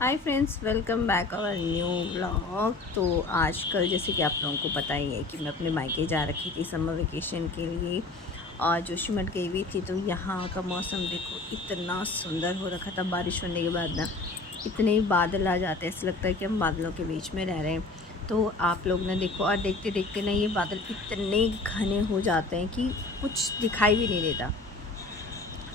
Hi friends, welcome back our new blog. तो आजकल जैसे कि आप लोगों को पता ही है कि मैं अपने मायके जा रखी थी समर वेकेशन के लिए और जोशीमठ गई हुई थी। तो यहाँ का मौसम देखो इतना सुंदर हो रखा था। बारिश होने के बाद ना इतने ही बादल आ जाते हैं, ऐसा लगता है कि हम बादलों के बीच में रह रहे हैं। तो आप लोग ना देखो, और देखते देखते ना ये बादल इतने घने हो जाते हैं कि कुछ दिखाई भी नहीं देता।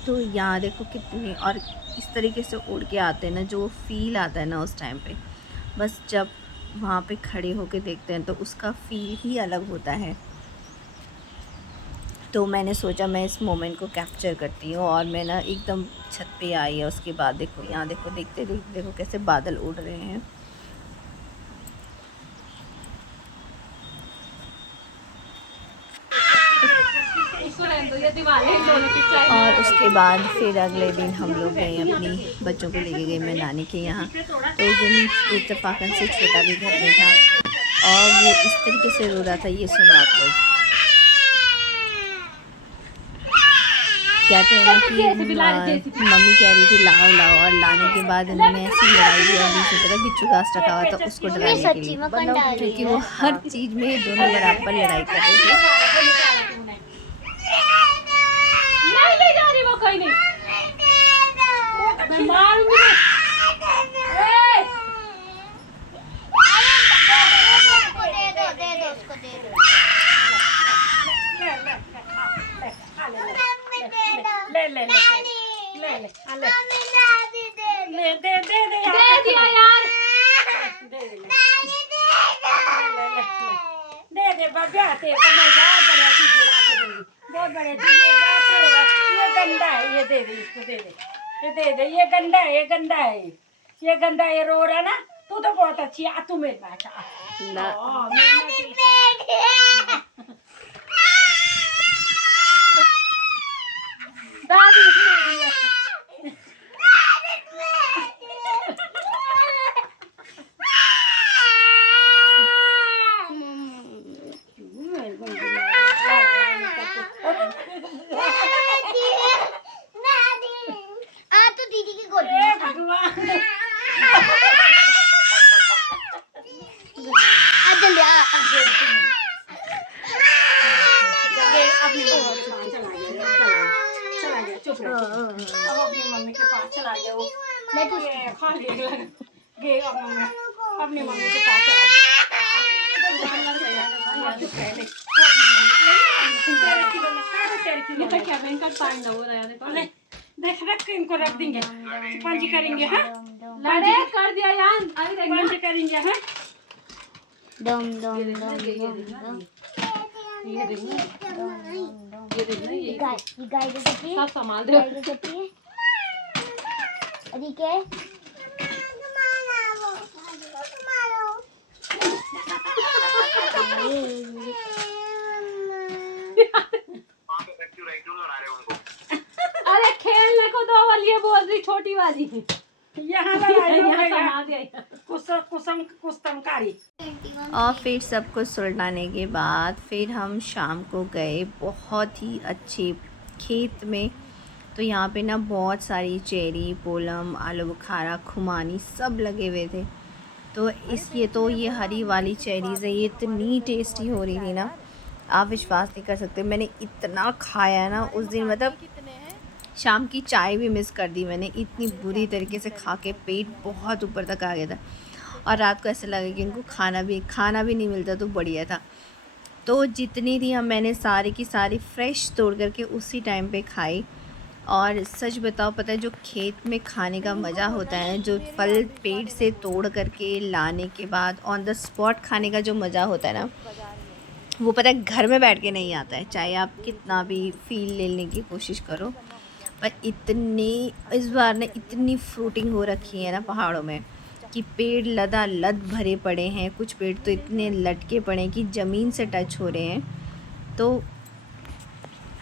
तो यहाँ देखो कितने, और इस तरीके से उड़ के आते हैं ना, जो फ़ील आता है ना उस टाइम पे, बस जब वहाँ पे खड़े होके देखते हैं तो उसका फ़ील ही अलग होता है। तो मैंने सोचा मैं इस मोमेंट को कैप्चर करती हूँ और मैं ना एकदम छत पे आई है। उसके बाद देखो यहाँ देखो, देखते देखते देखो कैसे बादल उड़ रहे हैं। और उसके बाद फिर अगले दिन हम लोग गए, अपनी बच्चों को लेके गए मैं नानी के यहाँ। तो उस दिन इत्तेफाकन से छोटा भी घर में था और वो इस तरीके से रो रहा था, ये सुनो आप लोग। कहते हैं ना कि मम्मी कह रही थी लाओ लाओ, और लाने के बाद उन्होंने ऐसी लड़ाई की। और बीच में पता बिच्छू घास रखा हुआ था उसको डराने के लिए, क्योंकि वो हर चीज़ में दोनों बराबर लड़ाई कर रहे थे। नहीं ले जा रही वो कहीं नहीं। मैं मारूंगी ना। उसको दे दो। ले ले ले ले ले दे दिया यार। दे बाबा तेरे को मैं बहुत बढ़िया चीज ला के दूंगी, बहुत बढ़िया चीज। ये गंदा है, ये दे दे, इसको दे दे, ये दे दे। ये गंदा है, ये गंदा है, ये गंदा है। ये रो रहा ना, तू तो बहुत अच्छी है। तू मेरे पास आ। दादी तो दीदी की गोदी में भगवान जल्दी आ। अब अपनी मम्मी के पास चला गया वो। मैं तो खा लिया अपनी मम्मी के पास चला गया। देख रख इनको रख देंगे, पंजी करेंगे। हाँ कर दिया यार, पंजी करेंगे। हाँ दम दम दम ये गाय सब संभाल रहे हो। अदिके अरे खेलने को दो वाली बोल रही, छोटी वाली यहाँ और फिर सब कुछ सुलटाने के बाद फिर हम शाम को गए बहुत ही अच्छे खेत में। तो यहाँ पे ना बहुत सारी चेरी, पोलम, आलू बुखारा, खुमानी सब लगे हुए थे। तो ये हरी वाली चेरीज़ है, ये इतनी टेस्टी हो रही थी ना, आप विश्वास नहीं कर सकते। मैंने इतना खाया ना उस दिन, मतलब शाम की चाय भी मिस कर दी मैंने, इतनी बुरी तरीके से खा के पेट बहुत ऊपर तक आ गया था। और रात को ऐसा लगा कि इनको खाना भी नहीं मिलता तो बढ़िया था। तो जितनी थी मैंने सारी की सारी फ्रेश तोड़ करके उसी टाइम पे खाई। और सच बताओ, पता है जो खेत में खाने का मज़ा होता है, जो फल पेड़ से तोड़ करके लाने के बाद ऑन द स्पॉट खाने का जो मज़ा होता है ना, वो पता है घर में बैठ के नहीं आता है, चाहे आप कितना भी फील लेने की कोशिश करो। पर इस बार ना इतनी फ्रूटिंग हो रखी है ना पहाड़ों में कि पेड़ लदालद भरे पड़े हैं। कुछ पेड़ तो इतने लटके पड़े हैं कि ज़मीन से टच हो रहे हैं। तो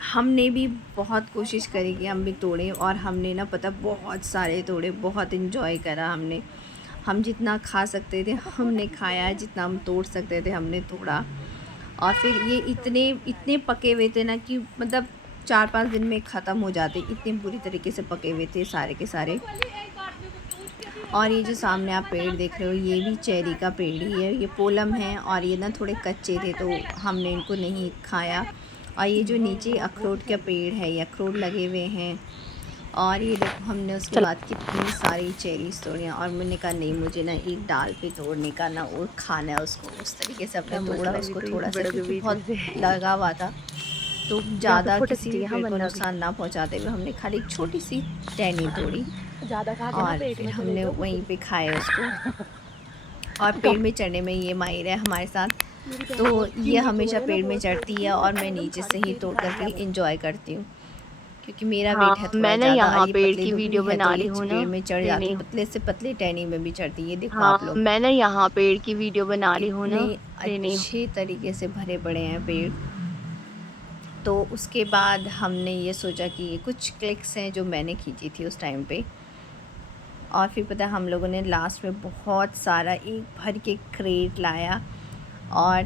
हमने भी बहुत कोशिश करी कि हम भी तोड़ें, और हमने ना पता बहुत सारे तोड़े, बहुत इन्जॉय करा हमने। हम जितना खा सकते थे हमने खाया, जितना हम तोड़ सकते थे हमने तोड़ा। और फिर ये इतने इतने पके हुए थे ना कि मतलब 4-5 दिन में ख़त्म हो जाते, इतने बुरी तरीके से पके हुए थे सारे के सारे। और ये जो सामने आप पेड़ देख रहे हो ये भी चेरी का पेड़ ही है, ये पोलम है और ये ना थोड़े कच्चे थे तो हमने इनको नहीं खाया। और ये जो नीचे अखरोट का पेड़ है, ये अखरोट लगे हुए हैं। और ये देखो हमने उसके बाद कितनी सारी चेरीज तोड़ी हैं और मैंने कहा नहीं, मुझे ना एक डाल पे तोड़ने का ना और खाना है उसको। उस तरीके से अपने तोड़ा उसको थोड़ा सा, क्योंकि बहुत लगा हुआ था तो ज़्यादा किसी भी पेड़ को नुकसान ना पहुंचाते हुए हमने खाली एक छोटी सी टहनी तोड़ी और फिर हमने वहीं पे खाए उसको। और पेड़ में चढ़ने में ये माहिर है हमारे साथ, तो ये हमेशा पेड़ में चढ़ती है और मैं नीचे से ही तोड़ करके इंजॉय करती हूँ, क्योंकि मेरा वेट है थोड़ा ज़्यादा। यहाँ ये पेड़ पतली की दुबली वीडियो है बना तो रही ये हूँ ना, पेड़ में चढ़ जाती है, नहीं। पतले से पतली टहनी में भी चढ़ती है। ये देखो हाँ आप लोग मैं ना यहाँ पेड़ की वीडियो बना रही हूँ ना, कितने अच्छे तरीके से भरे पड़े हैं पेड़। तो उसके बाद हमने ये सोचा कि ये कुछ क्लिक्स हैं जो मैंने खींची थी उस टाइम पे। और फिर पता है हम लोगों ने लास्ट में बहुत सारा एक भर के क्रेट लाया और